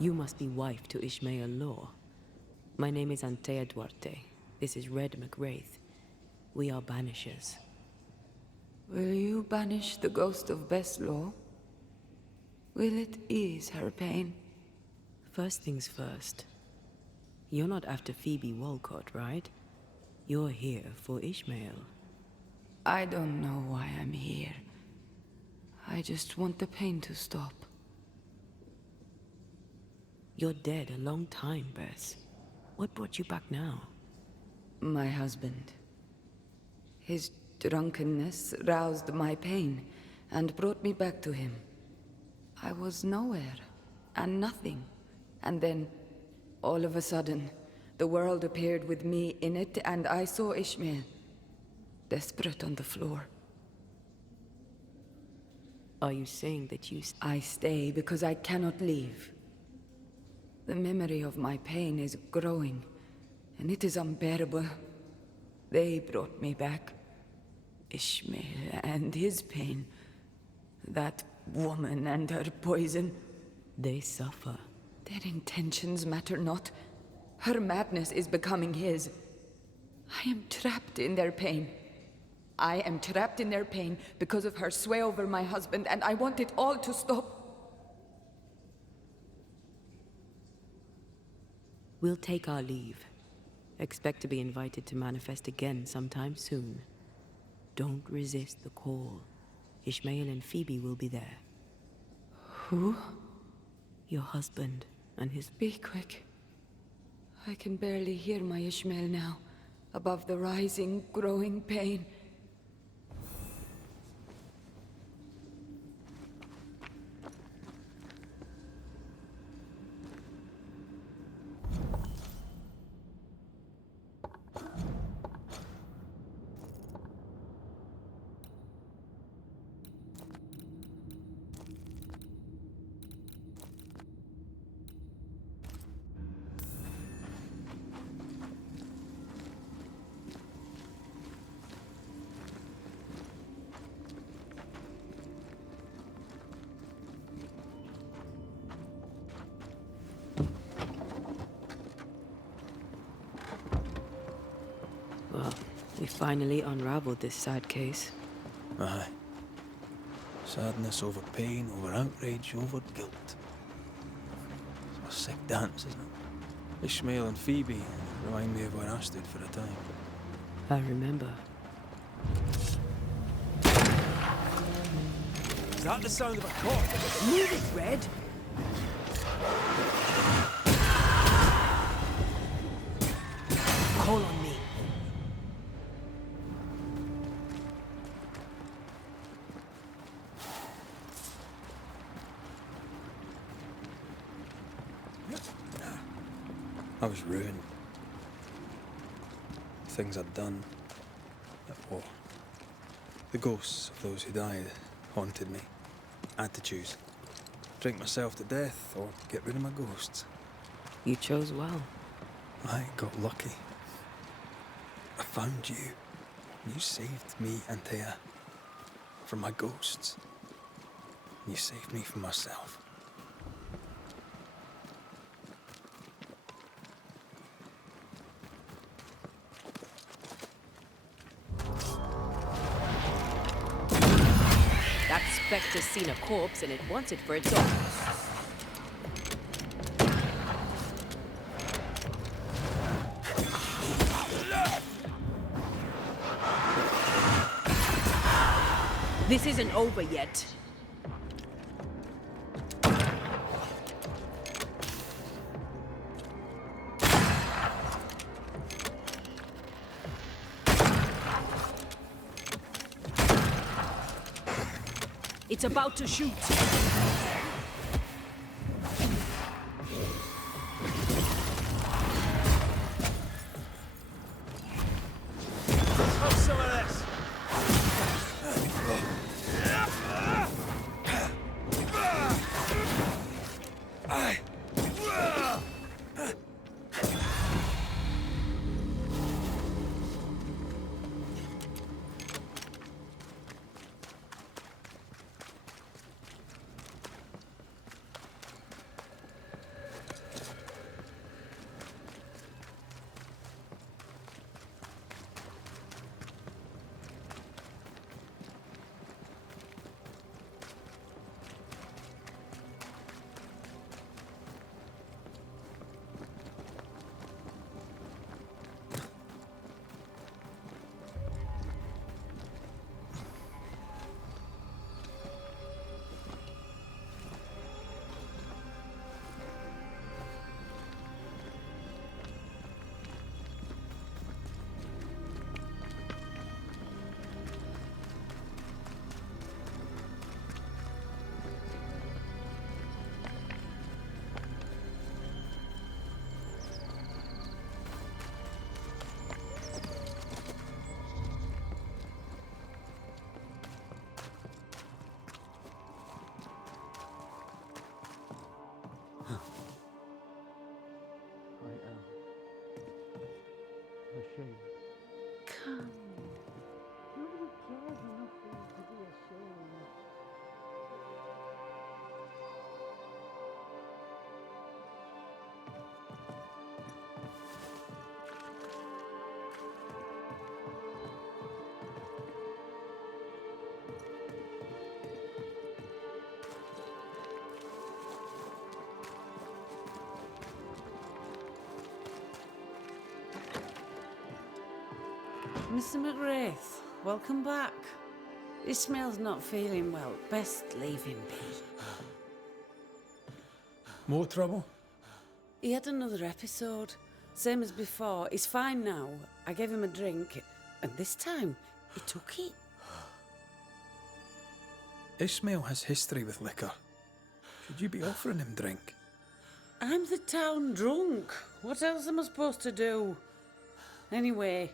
You must be wife to Ishmael Law. My name is Antea Duarte. This is Red McWraith. We are Banishers. Will you banish the ghost of Best Law? Will it ease her pain? First things first. You're not after Phoebe Walcott, right? You're here for Ishmael. I don't know why I'm here. I just want the pain to stop. You're dead a long time, Bess. What brought you back now? My husband. His drunkenness roused my pain and brought me back to him. I was nowhere and nothing. And then, all of a sudden, the world appeared with me in it, and I saw Ishmael, desperate on the floor. Are you saying that you... I stay because I cannot leave. The memory of my pain is growing, and it is unbearable. They brought me back. Ishmael and his pain. That woman and her poison. They suffer. Their intentions matter not. Her madness is becoming his. I am trapped in their pain. I am trapped in their pain because of her sway over my husband, and I want it all to stop. We'll take our leave. Expect to be invited to manifest again sometime soon. Don't resist the call. Ishmael and Phoebe will be there. Who? Your husband and his... Be quick. I can barely hear my Ishmael now, above the rising, growing pain. Well, we finally unraveled this sad case. Aye. Sadness over pain, over outrage, over guilt. It's a sick dance, isn't it? Ishmael and Phoebe remind me of where I stood for a time. I remember. Is that the sound of a corpse? Move it, Red! Call on me. I was ruined. Things I'd done. Or the ghosts of those who died haunted me. I had to choose. Drink myself to death or get rid of my ghosts. You chose well. I got lucky. I found you. You saved me, Antea, from my ghosts. You saved me from myself. That specter's seen a corpse and it wants it for its own. This isn't over yet. It's about to shoot. Have some of this. Mr. McGrath, welcome back. Ishmael's not feeling well. Best leave him be. More trouble? He had another episode. Same as before. He's fine now. I gave him a drink, and this time, he took it. Ishmael has history with liquor. Should you be offering him drink? I'm the town drunk. What else am I supposed to do? Anyway,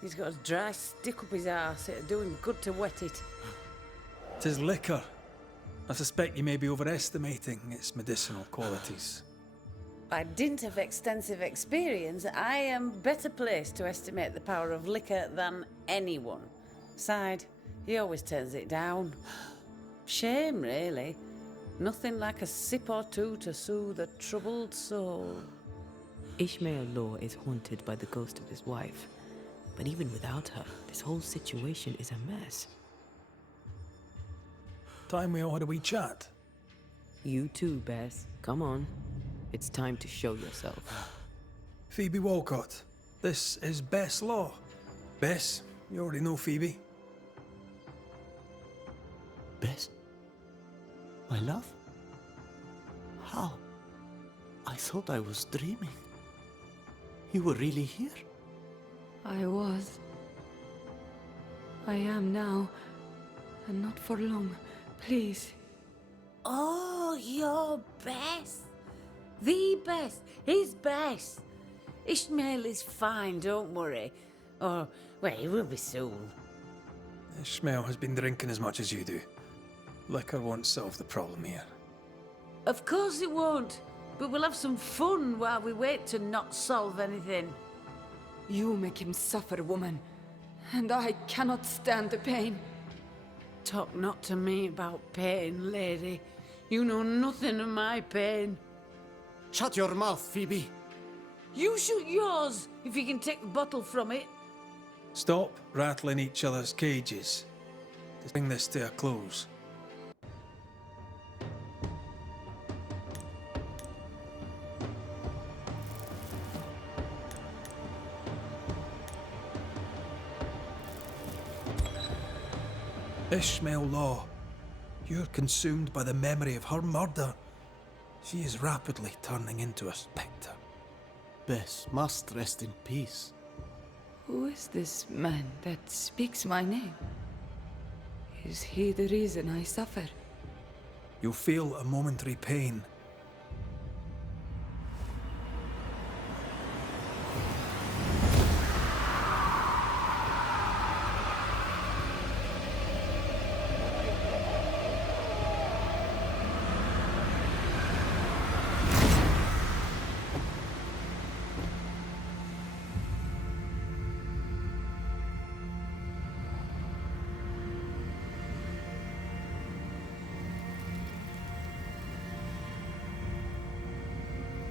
he's got a dry stick up his arse. It'll do him good to wet it. 'Tis liquor. I suspect you may be overestimating its medicinal qualities. By dint of extensive experience, I am better placed to estimate the power of liquor than anyone. Besides, he always turns it down. Shame, really. Nothing like a sip or two to soothe a troubled soul. Ishmael Law is haunted by the ghost of his wife. But even without her, this whole situation is a mess. Time we all had a wee chat. You too, Bess. Come on. It's time to show yourself. Phoebe Walcott, this is Bess Law. Bess, you already know Phoebe. Bess? My love? How? I thought I was dreaming. You were really here? I was. I am now. And not for long. Please. Oh, you're Bess. The best. His best. Ishmael is fine, don't worry. Or, well, he will be soon. Ishmael has been drinking as much as you do. Liquor won't solve the problem here. Of course it won't. But we'll have some fun while we wait to not solve anything. You make him suffer, woman. And I cannot stand the pain. Talk not to me about pain, lady. You know nothing of my pain. Shut your mouth, Phoebe. You shoot yours, if you can take the bottle from it. Stop rattling each other's cages. To bring this to a close. Ishmael Law, you're consumed by the memory of her murder. She is rapidly turning into a spectre. Bess must rest in peace. Who is this man that speaks my name? Is he the reason I suffer? You'll feel a momentary pain.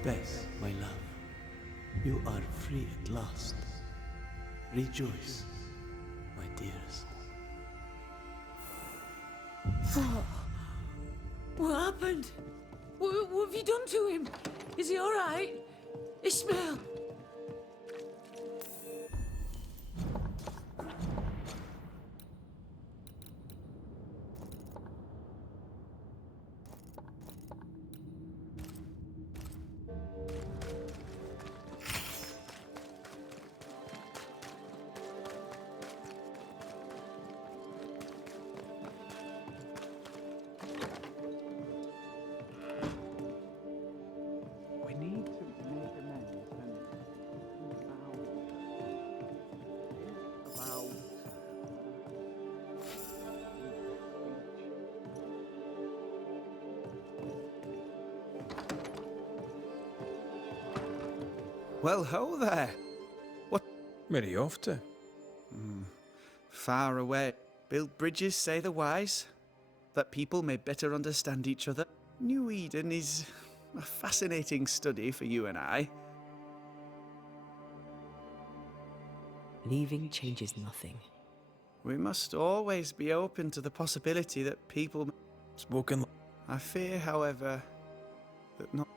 Bess, my love, you are free at last. Rejoice, my dearest. What happened? What have you done to him? Is he all right? Ishmael! Well, ho there. What? Where are you off to? Far away. Build bridges, say the wise, that people may better understand each other. New Eden is a fascinating study for you and I. Leaving changes nothing. We must always be open to the possibility that people... Spoken. I fear, however, that not...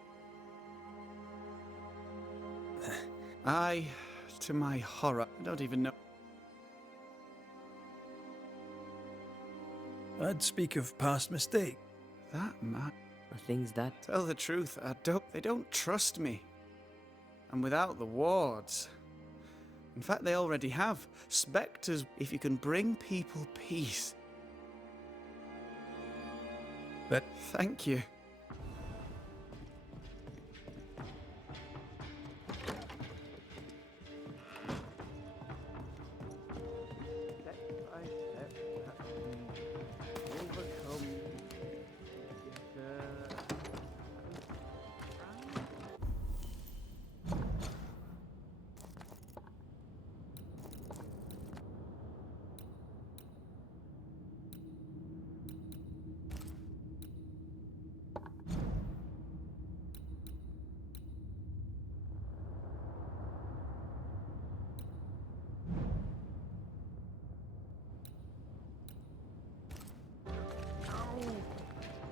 I, to my horror, I don't even know... I'd speak of past mistake. That man. Are things that... Tell the truth, they don't trust me. And without the wards... In fact, they already have. Specters, if you can bring people peace. But Thank you.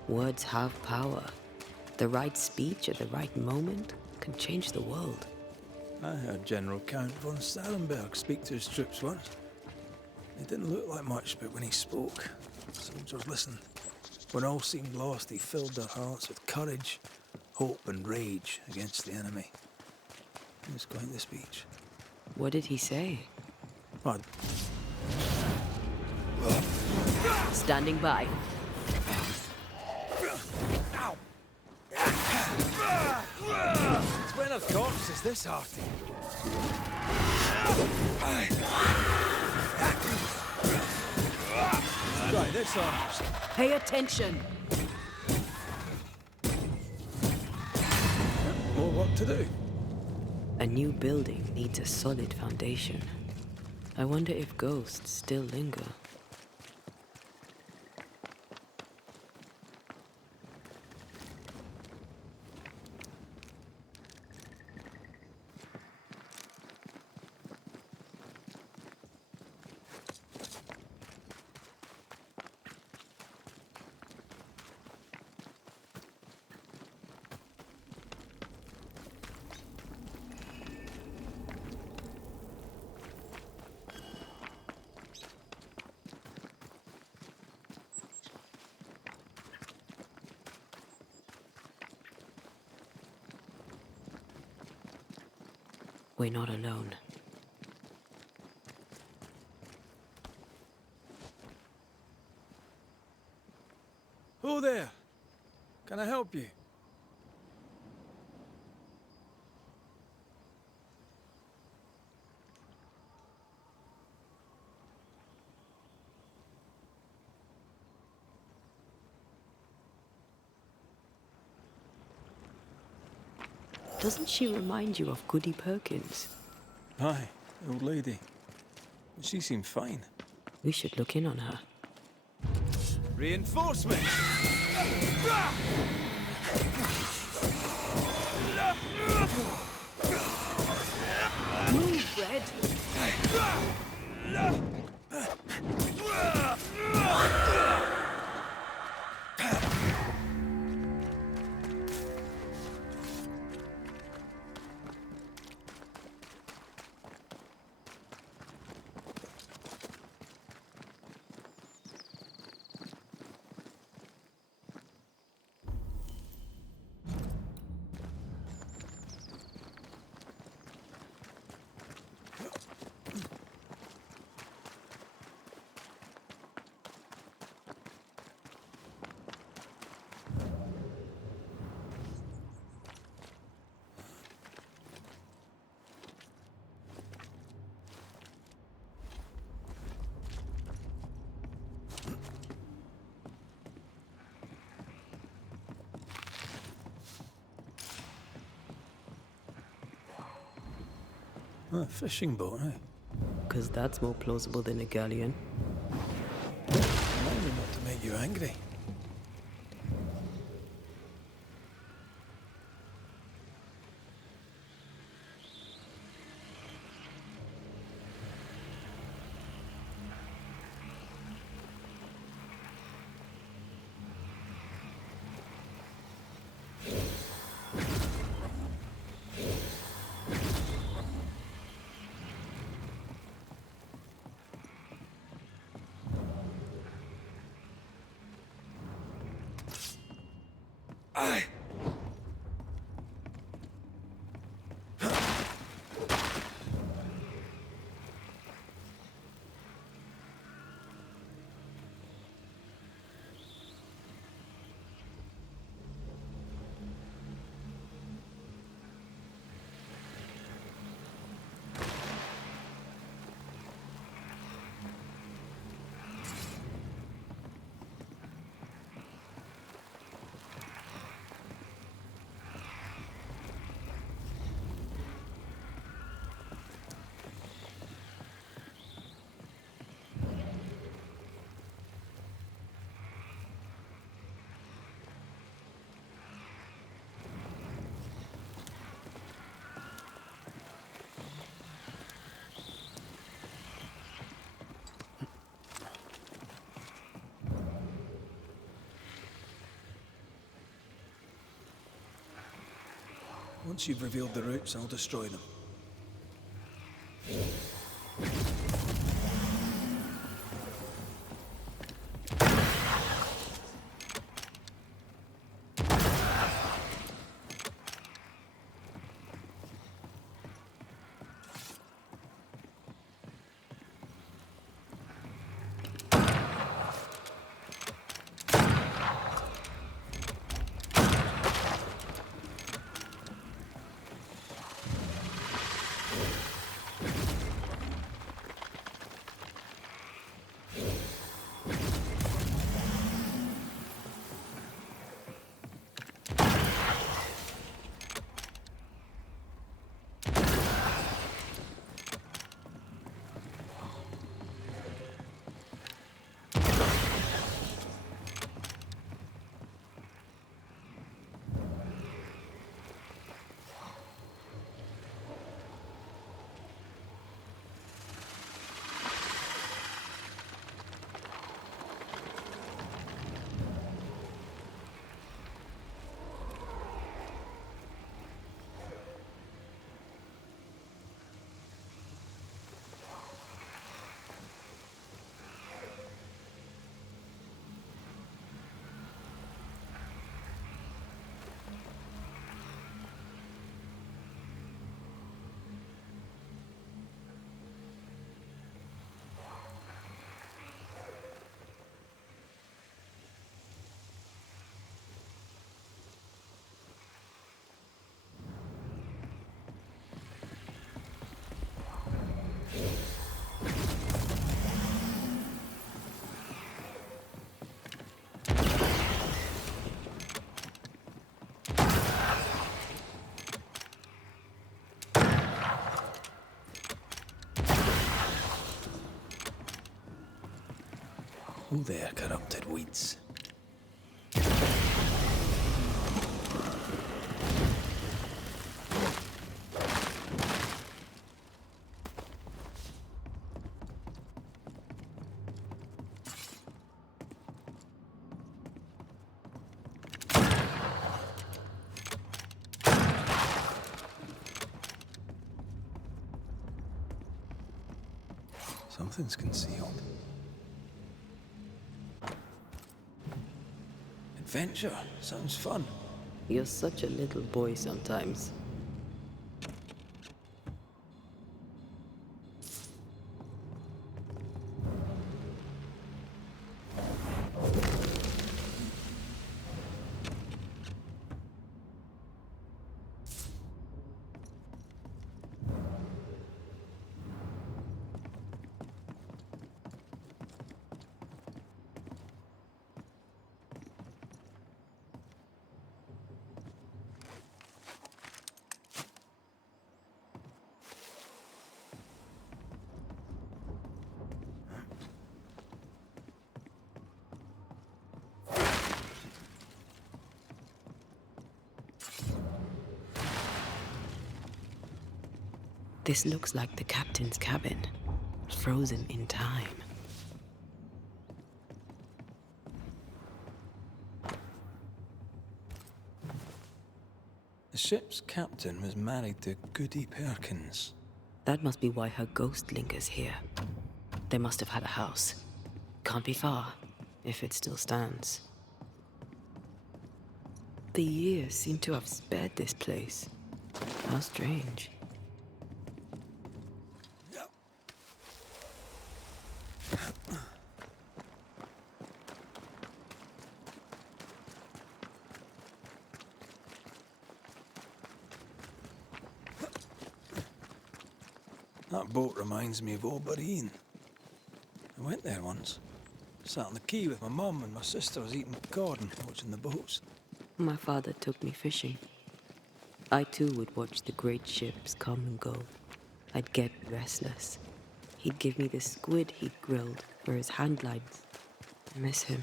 Words have power. The right speech at the right moment can change the world. I heard General Count von Stalenberg speak to his troops once. He didn't look like much, but when he spoke, soldiers listened. When all seemed lost, he filled their hearts with courage, hope and rage against the enemy. It was quite the speech. What did he say? Odd. Standing by. It's when a corpse is this hearty. Right, this arms. Pay attention! More work to do. A new building needs a solid foundation. I wonder if ghosts still linger. We're not alone. Who there? Can I help you? Doesn't she remind you of Goody Perkins? Aye, the old lady. She seemed fine. We should look in on her. Reinforcement! Move, Red! A fishing boat, eh? 'Cause that's more plausible than a galleon. Remind me not to make you angry. Once you've revealed the roots, I'll destroy them. Oh there, corrupted weeds. Something's concealed. Adventure. Sounds fun. You're such a little boy sometimes. This looks like the captain's cabin, frozen in time. The ship's captain was married to Goody Perkins. That must be why her ghost lingers here. They must have had a house. Can't be far, if it still stands. The years seem to have spared this place. How strange. That boat reminds me of old Eden. I went there once. Sat on the quay with my mum and my sister was eating cod and watching the boats. My father took me fishing. I too would watch the great ships come and go. I'd get restless. He'd give me the squid he'd grilled for his hand lines. I miss him.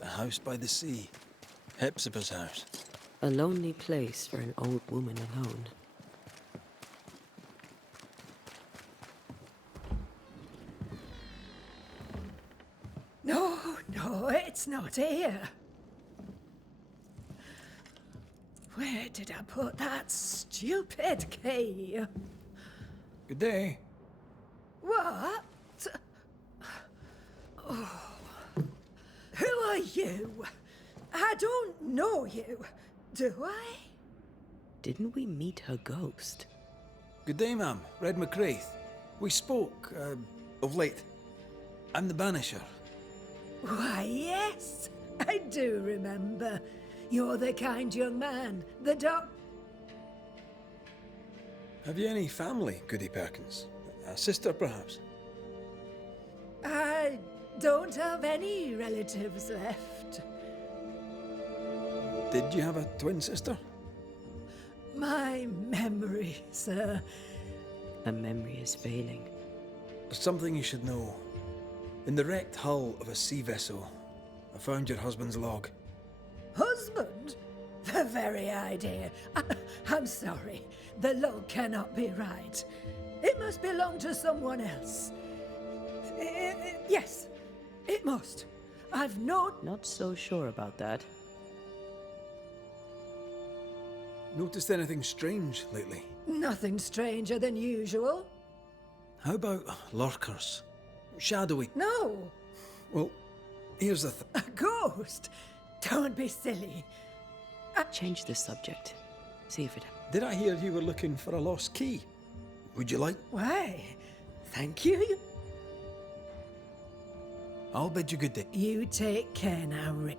The house by the sea. Hepzibah's house. A lonely place for an old woman alone. No, it's not here. Where did I put that stupid key? Good day. What? Oh. Who are you? I don't know you, do I? Didn't we meet her ghost? Good day, ma'am. Red McCraith. We spoke, of late. I'm the Banisher. Why, yes, I do remember. You're the kind young man, the doc... Have you any family, Goody Perkins? A sister, perhaps? I don't have any relatives left. Did you have a twin sister? My memory, sir. Her memory is failing. There's something you should know. In the wrecked hull of a sea vessel, I found your husband's log. Husband? The very idea. I'm sorry. The log cannot be right. It must belong to someone else. Yes, it must. I've Not so sure about that. Noticed anything strange lately? nothing stranger than usual. How about lurkers? Shadowy? No, Well, here's the a ghost. Don't be silly. Change the subject. See if it... Did I hear you were looking for a lost key? Would you like? Why, thank you. I'll bid you good day. You take care now, Rick.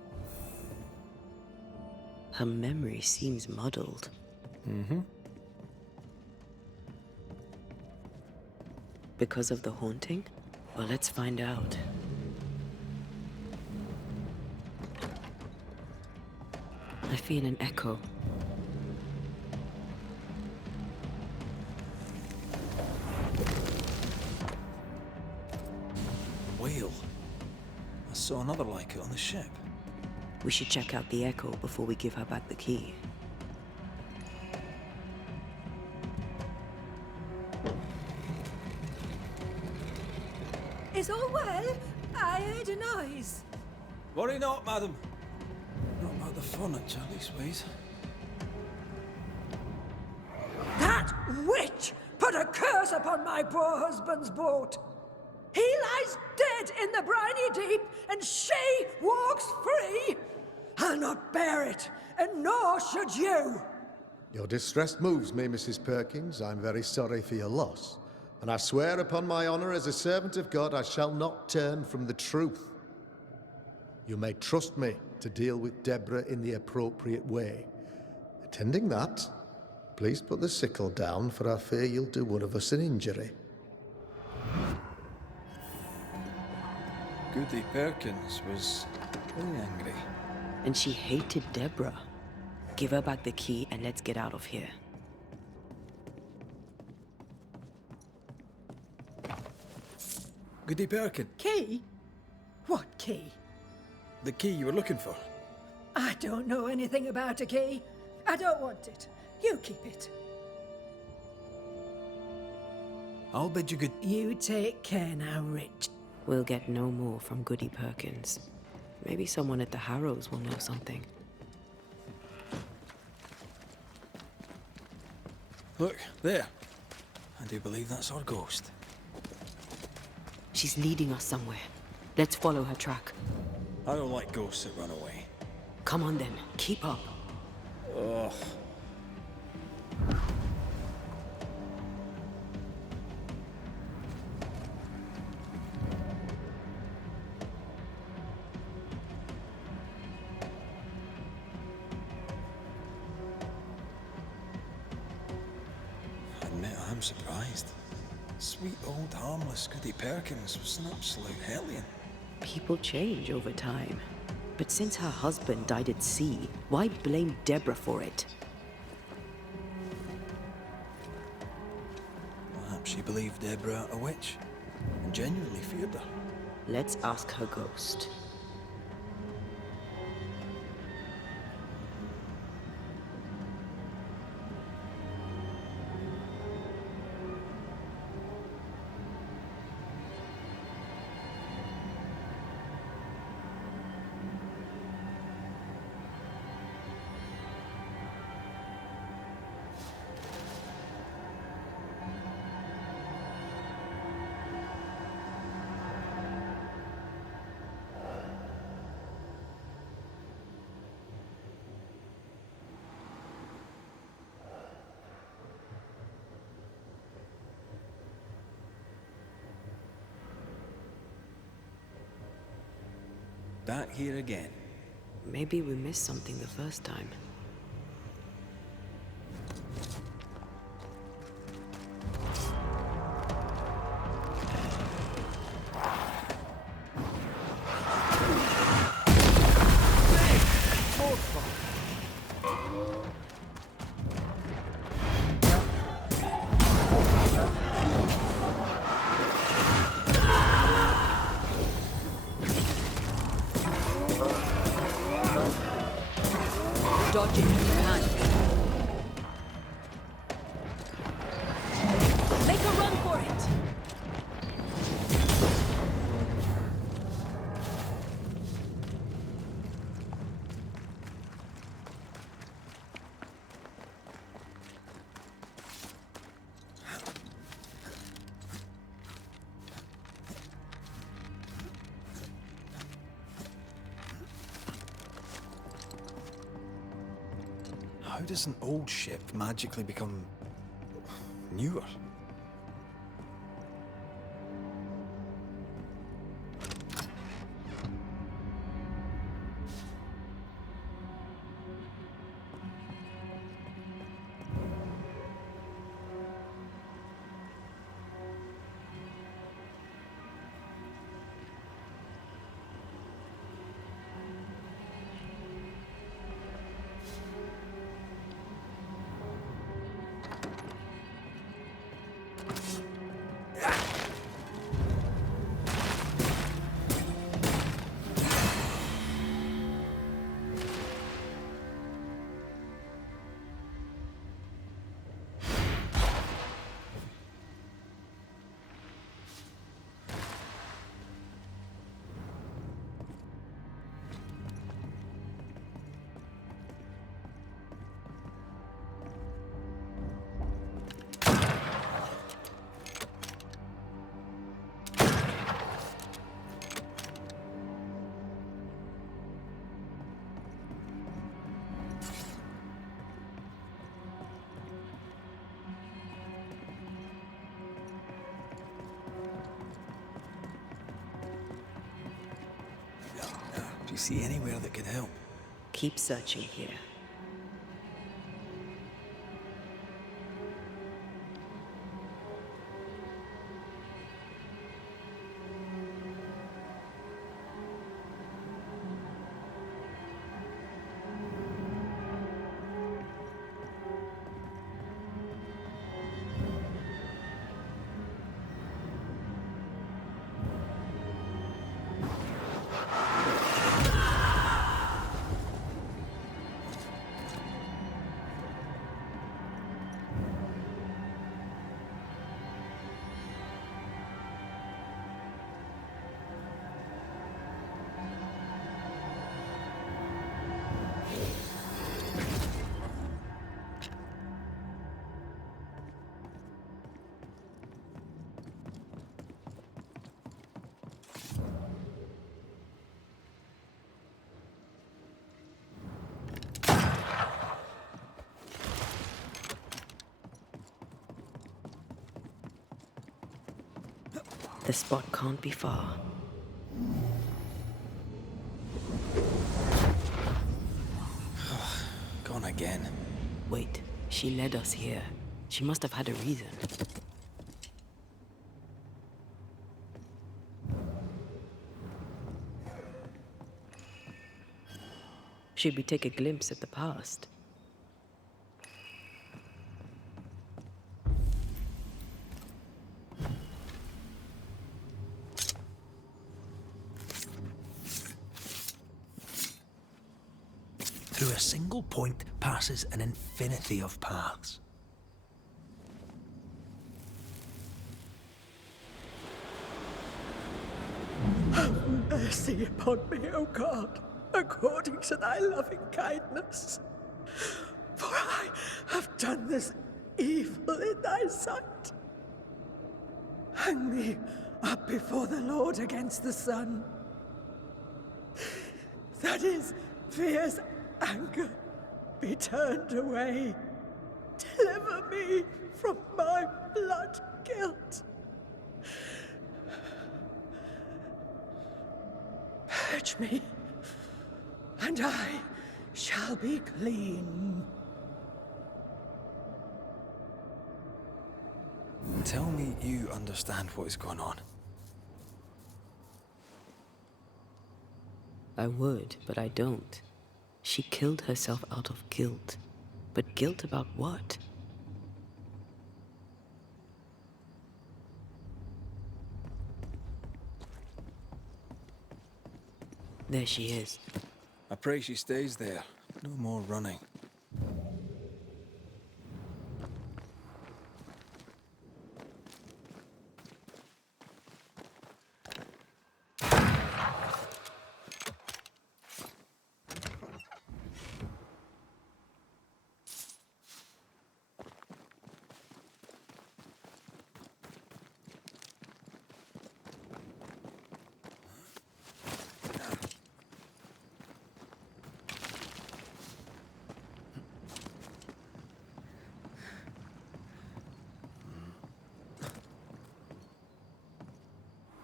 Her memory seems muddled. Mm-hmm. Because of the haunting? Well, let's find out. I feel an echo. Whale. I saw another like it on the ship. We should check out the echo before we give her back the key. Is all well? I heard a noise. Worry not, madam. Not about the furniture, leastways. That witch put a curse upon my poor husband's boat. He lies dead in the briny deep, and she walks free. I'll not bear it, and nor should you. Your distress moves me, Mrs. Perkins. I'm very sorry for your loss. And I swear upon my honor as a servant of God, I shall not turn from the truth. You may trust me to deal with Deborah in the appropriate way. Attending that, please put the sickle down, for I fear you'll do one of us an injury. Goody Perkins was really angry. And she hated Deborah. Give her back the key and let's get out of here. Goody Perkin, Key? What key? the key you were looking for. I don't know anything about a key. I don't want it. You keep it. I'll bid you good. You take care now, Rich. We'll get no more from Goody Perkins. Maybe someone at the Harrows will know something. Look, there. I do believe that's our ghost. She's leading us somewhere. Let's follow her track. I don't like ghosts that run away. Come on then, keep up. Ugh. I admit I'm surprised. Sweet old harmless Goody Perkins was an absolute hellion. People change over time. But since her husband died at sea, why blame Deborah for it? Perhaps she believed Deborah a witch and genuinely feared her. Let's ask her ghost. Back here again. Maybe we missed something the first time. Dodging if you can. Make a run for it! How does an old ship magically become newer? Do you see anywhere that could help? Keep searching here. The spot can't be far. Gone again. Wait, she led us here. She must have had a reason. Should we take a glimpse at the past? Through a single point passes an infinity of paths. Have mercy upon me, O God, according to thy loving kindness. For I have done this evil in thy sight. Hang me up before the Lord against the sun. That his fierce anger be turned away. Deliver me from my blood guilt. Purge me, and I shall be clean. Tell me you understand what is going on. I would, but I don't. She killed herself out of guilt. But guilt about what? There she is. I pray she stays there. No more running.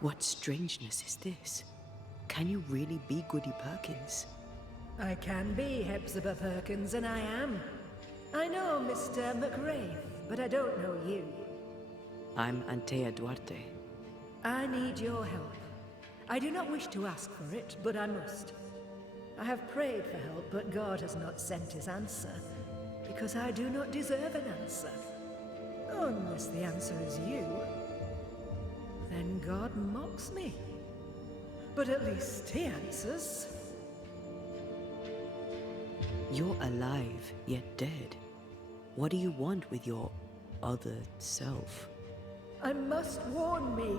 What strangeness is this? Can you really be Goody Perkins? I can be Hepzibah Perkins, and I am. I know Mr. McRae, but I don't know you. I'm Antea Duarte. I need your help. I do not wish to ask for it, but I must. I have prayed for help, but God has not sent his answer, because I do not deserve an answer. Unless the answer is you. Then God mocks me. But at least he answers. You're alive, yet dead. What do you want with your other self? I must warn me,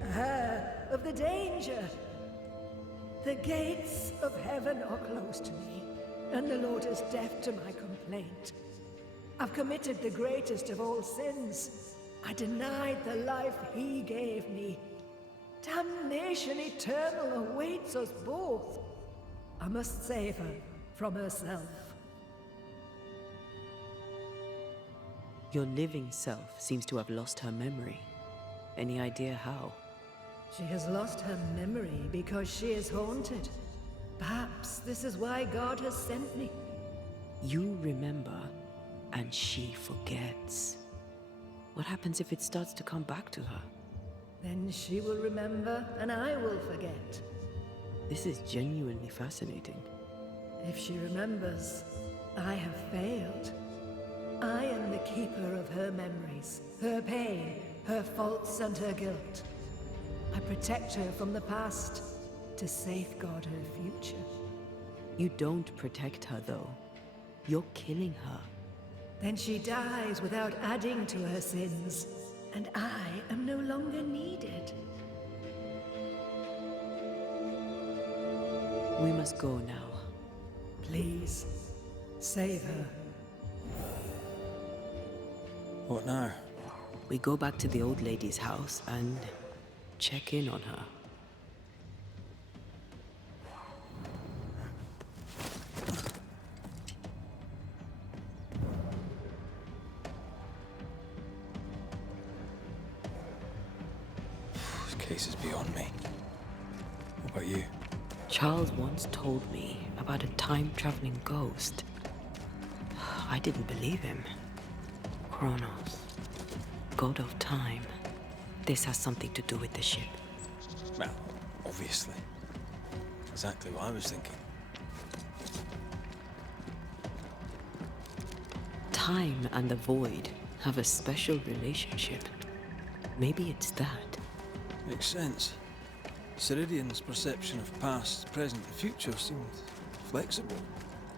her, of the danger. The gates of heaven are closed to me, and the Lord is deaf to my complaint. I've committed the greatest of all sins. I denied the life he gave me. Damnation eternal awaits us both. I must save her from herself. Your living self seems to have lost her memory. Any idea how? She has lost her memory because she is haunted. Perhaps this is why God has sent me. You remember, and she forgets. What happens if it starts to come back to her? Then she will remember, and I will forget. This is genuinely fascinating. If she remembers, I have failed. I am the keeper of her memories, her pain, her faults, and her guilt. I protect her from the past to safeguard her future. You don't protect her, though. You're killing her. Then she dies without adding to her sins, and I am no longer needed. We must go now. Please, save her. What now? We go back to the old lady's house and check in on her. case is beyond me. What about you? Charles once told me about a time-traveling ghost. I didn't believe him. Kronos, god of time. This has something to do with the ship. Well, obviously. Exactly what I was thinking. Time and the void have a special relationship. Maybe it's that. Makes sense. Ceridian's perception of past, present, and future seemed flexible.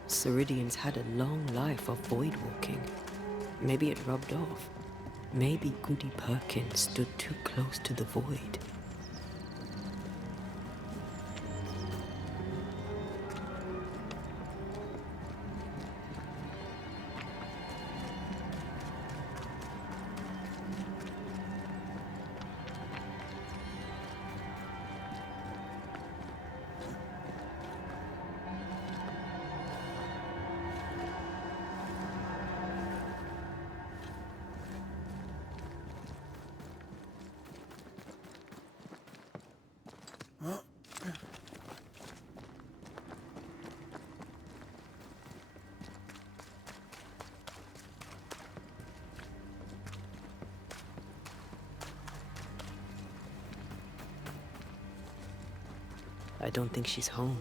Ceridians had a long life of void walking. Maybe it rubbed off. Maybe Goody Perkins stood too close to the void. I don't think she's home.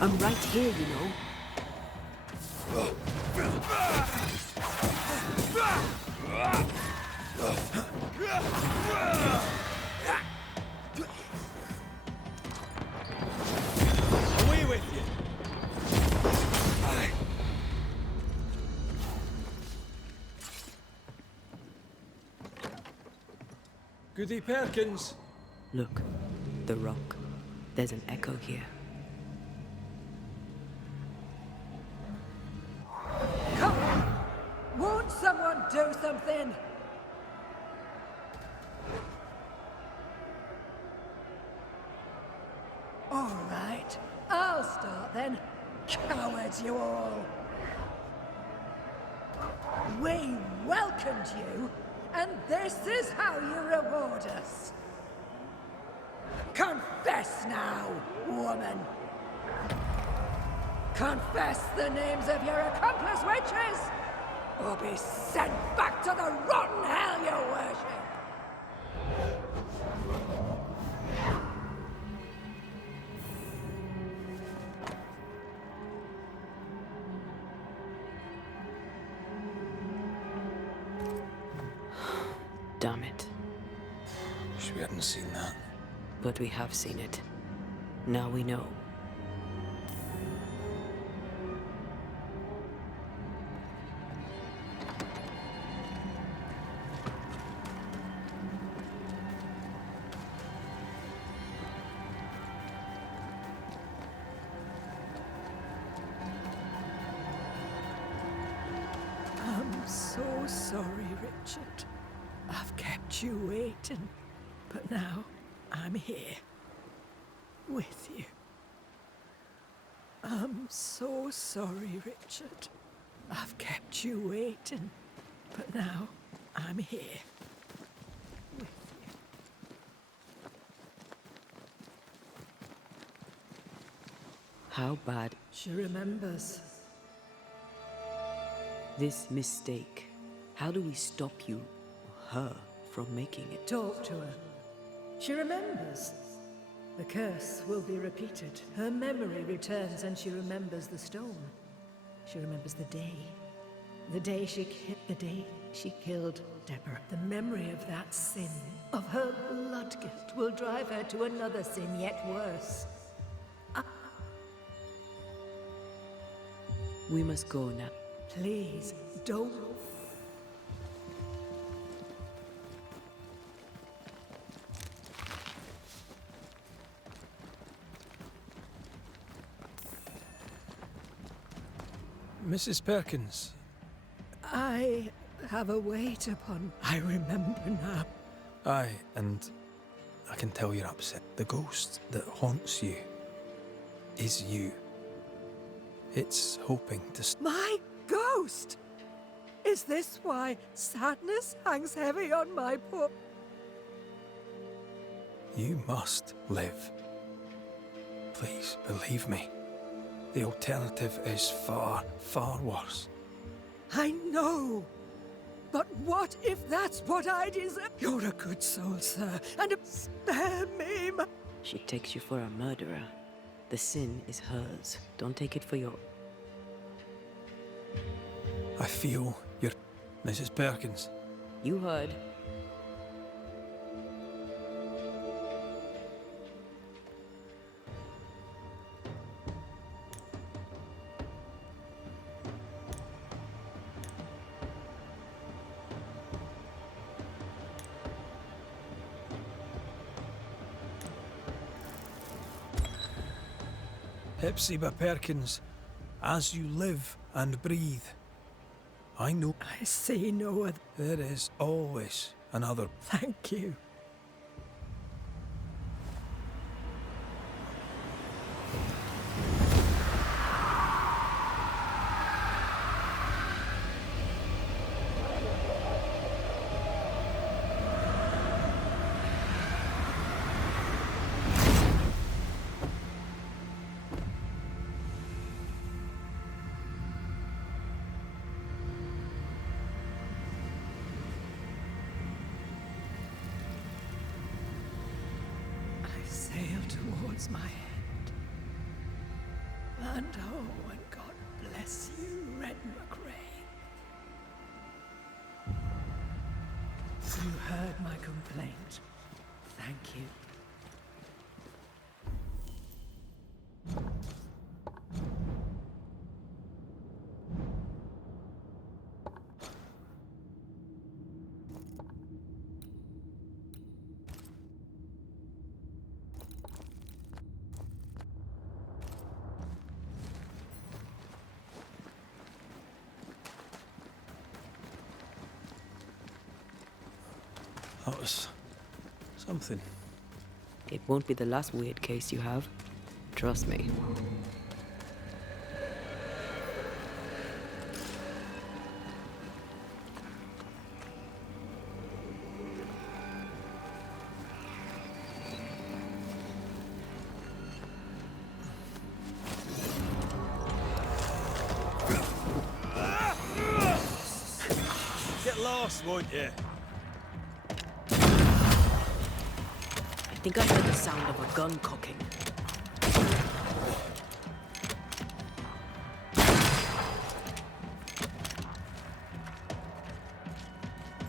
I'm right here, you know. Away with you! Goody Perkins! Look, the rock. There's an echo here. Come on! Won't someone do something? All right, I'll start then. Cowards, you all! We welcomed you, and this is how you reward us. Confess now, woman! Confess the names of your accomplice witches, or be sent back to the rotten hell you worship! Damn it. Wish we hadn't seen that. But we have seen it. Now we know. I'm so sorry, Richard. I've kept you waiting, but now I'm here. With you. I'm so sorry, Richard. I've kept you waiting, but now I'm here. With you. How bad She remembers. this mistake? How do we stop you, her, from making it? Talk to her. She remembers. The curse will be repeated. Her memory returns and she remembers the stone. She remembers the day. The day she killed Deborah. The memory of that sin, of her blood guilt, will drive her to another sin yet worse. We must go now. Please, don't. Mrs. Perkins. I have a weight upon. I remember now. Aye, and I can tell you're upset. The ghost that haunts you is you. It's hoping to... My ghost! Is this why sadness hangs heavy on my poor... You must live. Please, believe me. The alternative is far, far worse. I know! But what if that's what I deserve? You're a good soul, sir, and spare me, She takes you for a murderer. The sin is hers. Don't take it for your... I feel you're... Mrs. Perkins. You heard. Hepzibah Perkins, as you live and breathe, I know I see no other... there is always another. Thank you. Sail towards my end. Land ho, and God bless you, Red McRae. You heard my complaint. Thank you. That was something. It won't be the last weird case you have. Trust me. Get lost, won't you? I think I heard the sound of a gun cocking.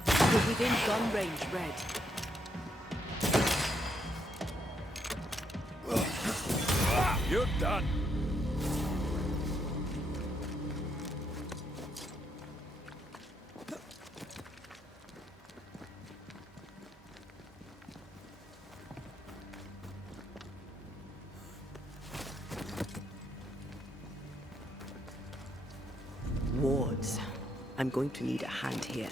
We're within gun range, Red. You're done. Wards. I'm going to need a hand here.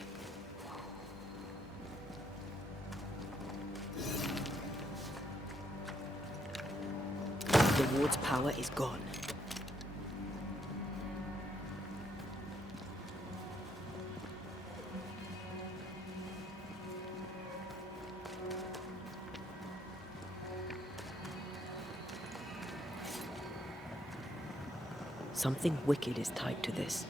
The ward's power is gone. Something wicked is tied to this.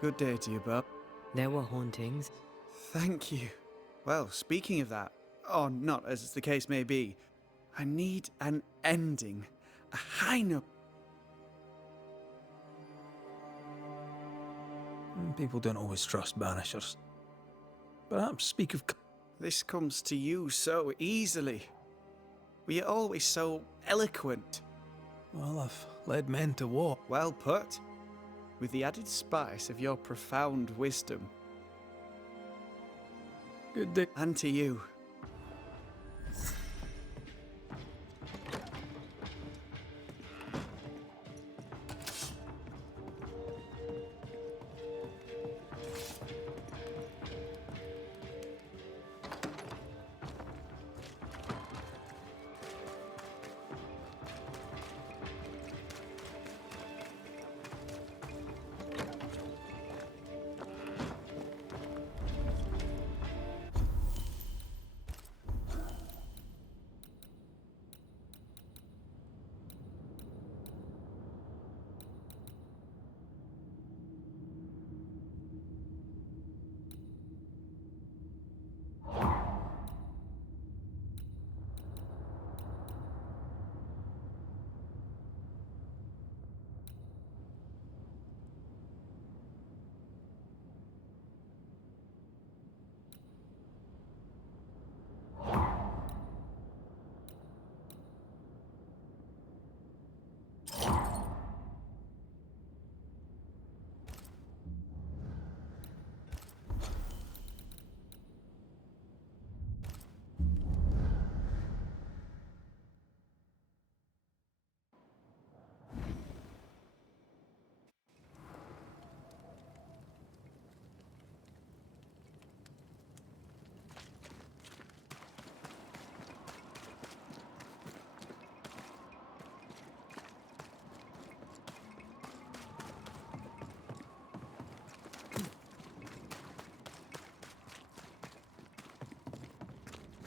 Good day to you, Bub. There were hauntings. Thank you. Well, speaking of that, or not, as the case may be, I need an ending. A high note. People don't always trust Banishers. Perhaps speak of... This comes to you so easily. Were you always so eloquent? Well, I've led men to war. Well put. With the added spice of your profound wisdom. Good day. And to you.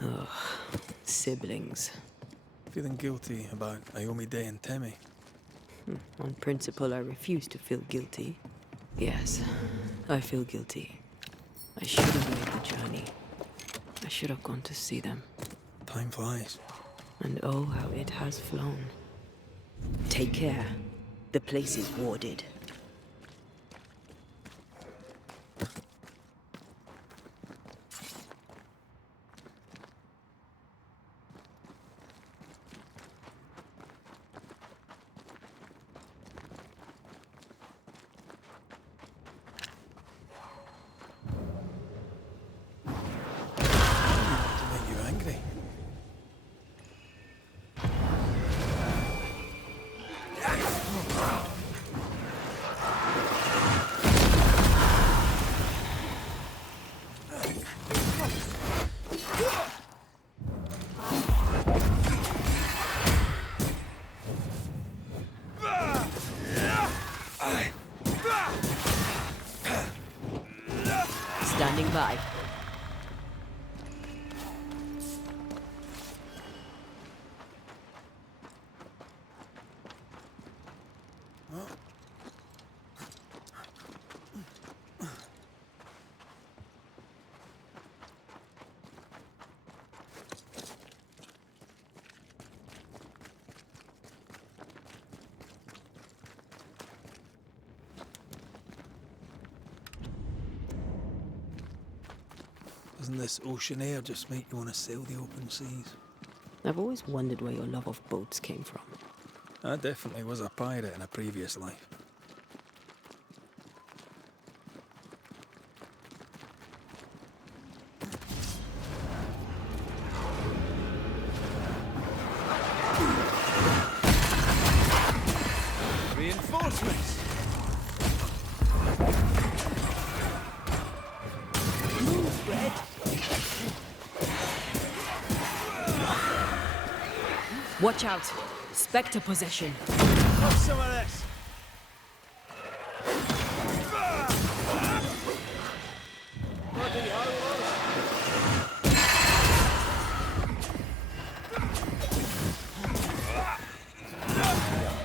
Ugh, siblings. Feeling guilty about Naomi Day and Timmy. On principle, I refuse to feel guilty. Yes, I feel guilty. I should have made the journey. I should have gone to see them. Time flies. And oh, how it has flown. Take care. The place is warded. To make you angry. Standing by. Doesn't this ocean air just make you want to sail the open seas? I've always wondered where your love of boats came from. I definitely was a pirate in a previous life. Reinforcements! Move, Red! Watch out! Spectre possession. Have some of this! Bloody hell,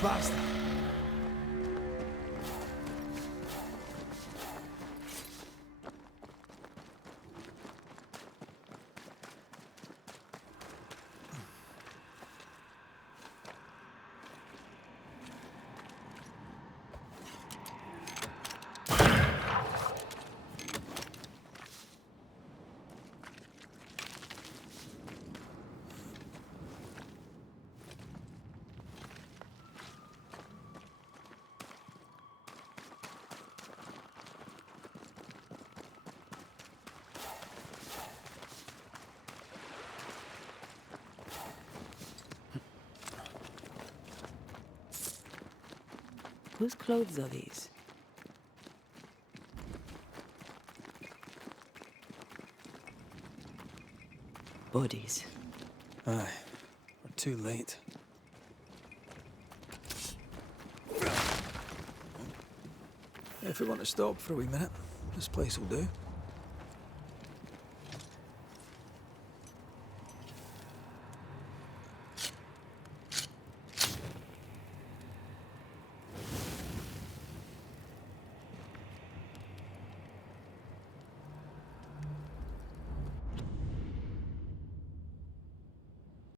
bastard! Whose clothes are these? Bodies. Aye, we're too late. If we want to stop for a wee minute, this place will do.